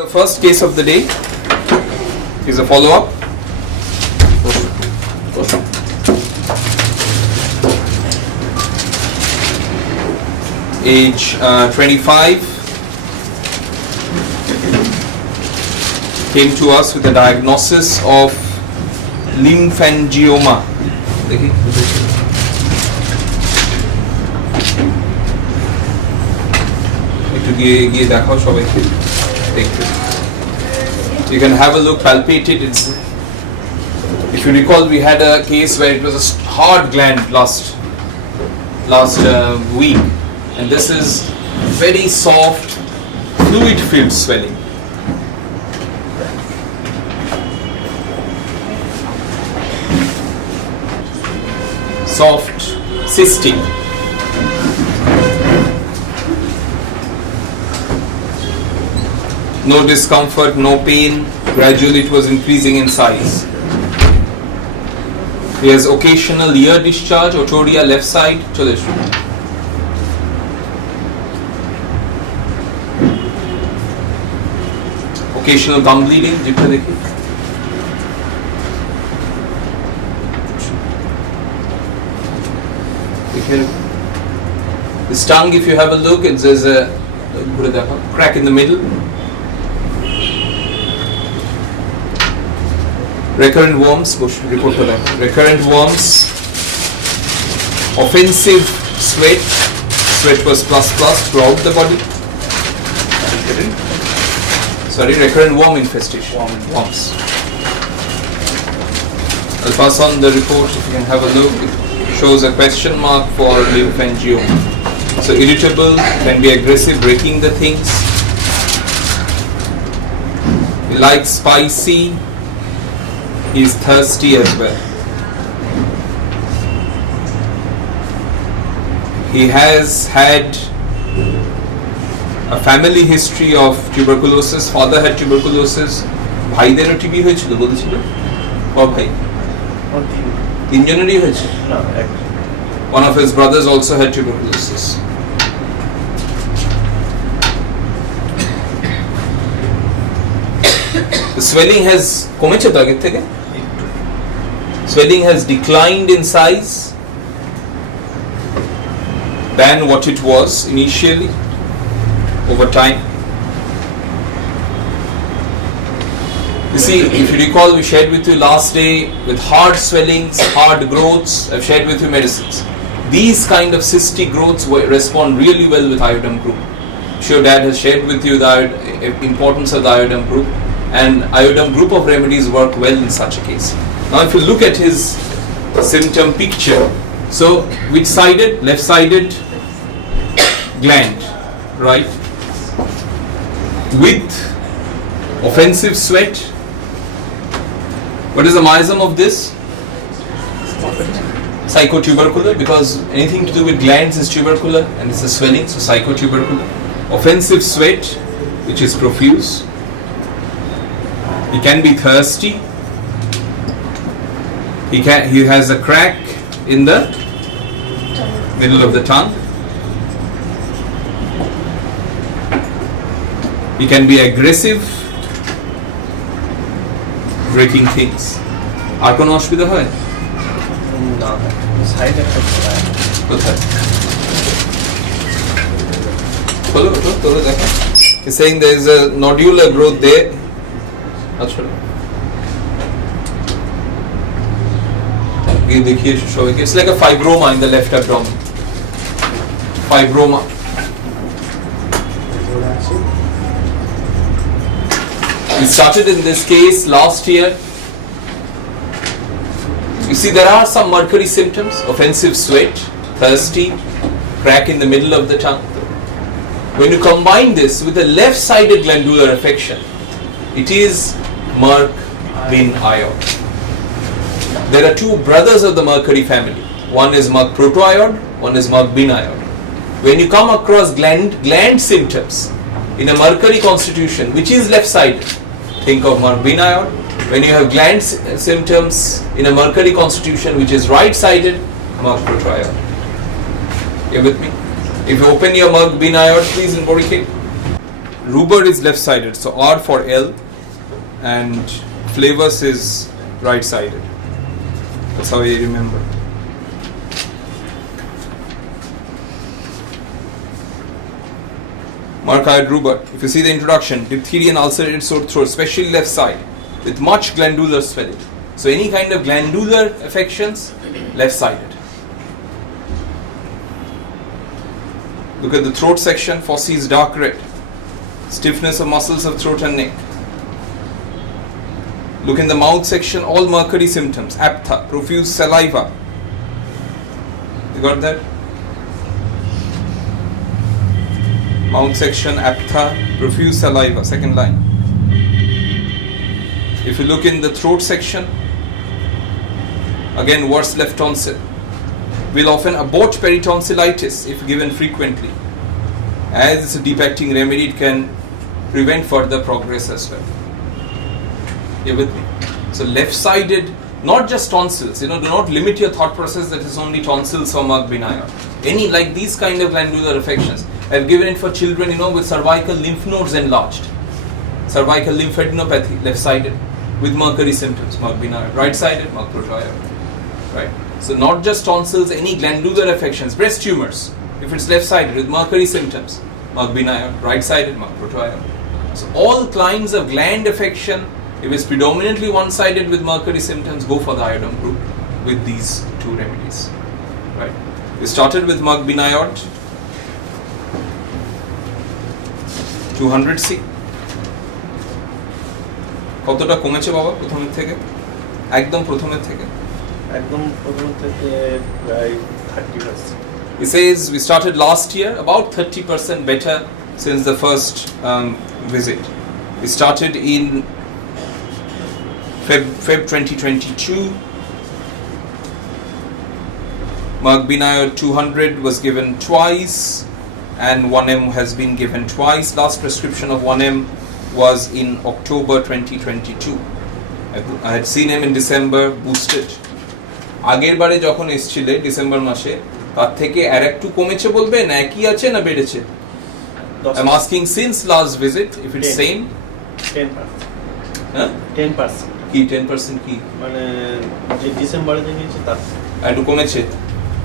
The first case of the day is a follow-up. Age 25, came to us with a diagnosis of lymphangioma. You can have a look, palpate it. If you recall, we had a case where it was a hard gland last week, and this is very soft, fluid-filled swelling. Soft, cystic. No discomfort, no pain. Gradually it was increasing in size. He has occasional ear discharge, otoria left side. Occasional gum bleeding. His tongue, if you have a look, there's a crack in the middle. Recurrent worms, report for that. Recurrent worms, offensive sweat was plus throughout the body. Recurrent worm infestation. Worms. I'll pass on the report if you can have a look. It shows a question mark for lymphangioma. So irritable, can be aggressive, breaking the things. He likes spicy. He is thirsty as well. He has had a family history of tuberculosis. Father had tuberculosis. ভাইদেরও TB হয়েছিল বলেছিল? ও ভাই? তিনজনেরই হয়েছে? One of his brothers also had tuberculosis. The swelling has কমেছে তো আগের থেকে? Swelling has declined in size than what it was initially over time. You see, if you recall, we shared with you last day with hard swellings, hard growths. I've shared with you medicines. These kind of cystic growths respond really well with iodine group. I'm sure Dad has shared with you the importance of the iodine group, and iodine group of remedies work well in such a case. Now, if you look at his symptom picture, so which-sided? Left-sided gland, right? With offensive sweat. What is the miasm of this? Psychotubercular, because anything to do with glands is tubercular, and it's a swelling, so psychotubercular. Offensive sweat, which is profuse. He can be thirsty. He has a crack in the middle of the tongue. He can be aggressive, breaking things. আর কোনো অসুবিধা হয়? না, side effect হয়। কোথায়? বলো দেখো। He's saying there is a nodular growth there. আচ্ছা। ये देखिए সবাইকে, it's like a fibroma in the left abdomen. Fibroma. We started in this case last year. You see, there are some mercury symptoms: offensive sweat, thirsty, crack in the middle of the tongue. When you combine this with a left-sided glandular affection, it is Merc bin iod. There are two brothers of the mercury family. One is Merc protoiod, one is Merc bin iod. When you come across gland symptoms in a mercury constitution which is left-sided, think of Merc bin iod. When you have gland symptoms in a mercury constitution which is right-sided, Merc protoiod. You with me? If you open your Merc bin iod, please in body cake. Rubor is left-sided, so R for L, and flavus is right-sided. That's how you remember. Marcoid rubor. If you see the introduction, diphtheria and ulcerated sore throat, especially left side, with much glandular swelling. So any kind of glandular affections, left-sided. Look at the throat section, foci is dark red. Stiffness of muscles of throat and neck. Look in the mouth section, all mercury symptoms, aphtha, profuse saliva. You got that? Mouth section, aphtha, profuse saliva, second line. If you look in the throat section, again worse left tonsil. Will often abort peritonsillitis if given frequently. As it's a deep acting remedy, it can prevent further progress as well. You with me? So left-sided, not just tonsils, do not limit your thought process that it's only tonsils or Magbinaya. Any like these kind of glandular affections. I've given it for children, with cervical lymph nodes enlarged. Cervical lymphadenopathy, left-sided, with mercury symptoms, Magbinaya. Right-sided, Magprotoia. Right. So not just tonsils, any glandular affections, breast tumors, if it's left-sided with mercury symptoms, Magbinaya, right-sided, Magprotoia. So all kinds of gland affection, if it's predominantly one-sided with mercury symptoms, go for the iodine group with these two remedies. Right. We started with Magbinaya, 200C. কতটা কমেছে বাবা প্রথমের থেকে? একদম প্রথমের থেকে? একদম প্রথম থেকে প্রায় 30%. He says we started last year about 30% better since the first visit. We started in Feb 2022. Magbinaya 200 was given twice and 1M has been given twice. Last prescription of 1M was in October 2022. I had seen him in December, boosted. আগের বারে যখন এসেছিলে December মাসে তার থেকে আর একটু কমেছে বলবে না একই আছে না বেড়েছে? I'm asking since last visit if it's 10. Same 10%. হ্যাঁ 10%. কি 10% কি মানে যে ডিসেম্বরে যে নিয়েছে তার একটু কমেছে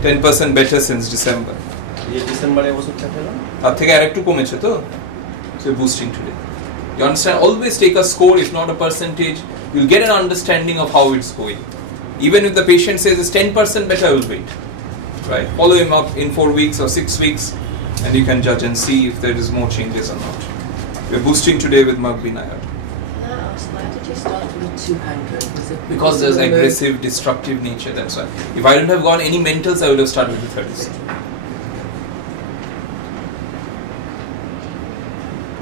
10% better since December. যে ডিসেম্বরে ওষুধটা খেলাম তার থেকে আর একটু কমেছে তো? So boosting today. You understand? Always take a score, if not a percentage. You'll get an understanding of how it's going. Even if the patient says it's 10% better, I will wait. Right? Follow him up in 4 weeks or 6 weeks and you can judge and see if there is more changes or not. We're boosting today with Magbinaya. Why did you start with 200? Was it because there's aggressive, destructive nature, that's why. If I didn't have got any mentals, I would have started with 30.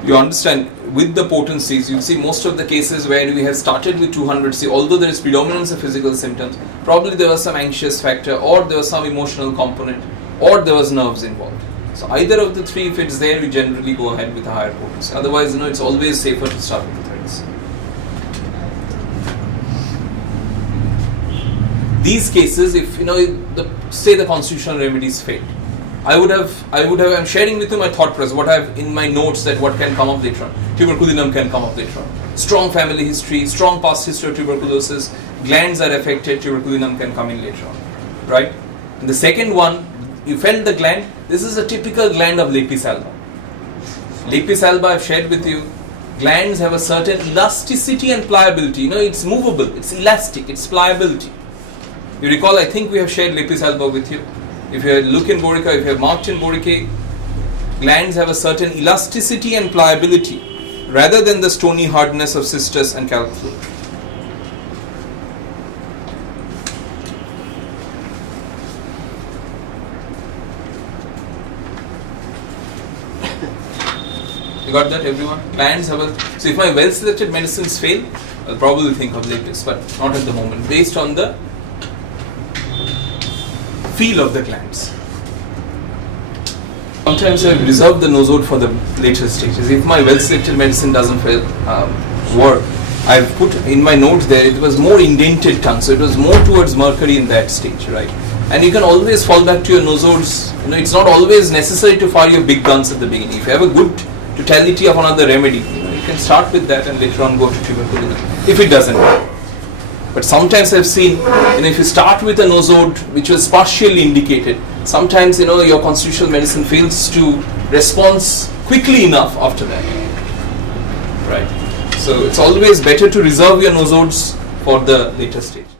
You understand, with the potencies, you'll see most of the cases where we have started with 200C, although there is predominance of physical symptoms, probably there was some anxious factor, or there was some emotional component, or there was nerves involved. So either of the three, if it's there, we generally go ahead with a higher potency. Otherwise, it's always safer to start with the 30s. These cases, if say the constitutional remedies failed, I'm sharing with you my thought process, what I have in my notes, that what can come up later on. Tuberculinum can come up later on. Strong family history, strong past history of tuberculosis, glands are affected, tuberculinum can come in later on. Right? And the second one, you felt the gland, this is a typical gland of Lepis alba. Lepis alba I've shared with you, glands have a certain elasticity and pliability. It's movable, it's elastic, it's pliability. You recall, I think we have shared Lepis alba with you. If you look in Borica, if you have marked in Borica, glands have a certain elasticity and pliability rather than the stony hardness of cystus and calc fluid. You got that, everyone? Glands have so if my well-selected medicines fail, I'll probably think of Lepis, but not at the moment, based on the feel of the glands. Sometimes I reserve the nosode for the later stages. If my well-selected medicine doesn't work, I've put in my notes there, it was more indented tongue, so it was more towards mercury in that stage, right? And you can always fall back to your nosodes. It's not always necessary to fire your big guns at the beginning. If you have a good totality of another remedy, you can start with that and later on go to tuberculosis if it doesn't work. But sometimes I've seen, if you start with a nosode which was partially indicated, sometimes your constitutional medicine fails to respond quickly enough after that. Right. So it's always better to reserve your nosodes for the later stage.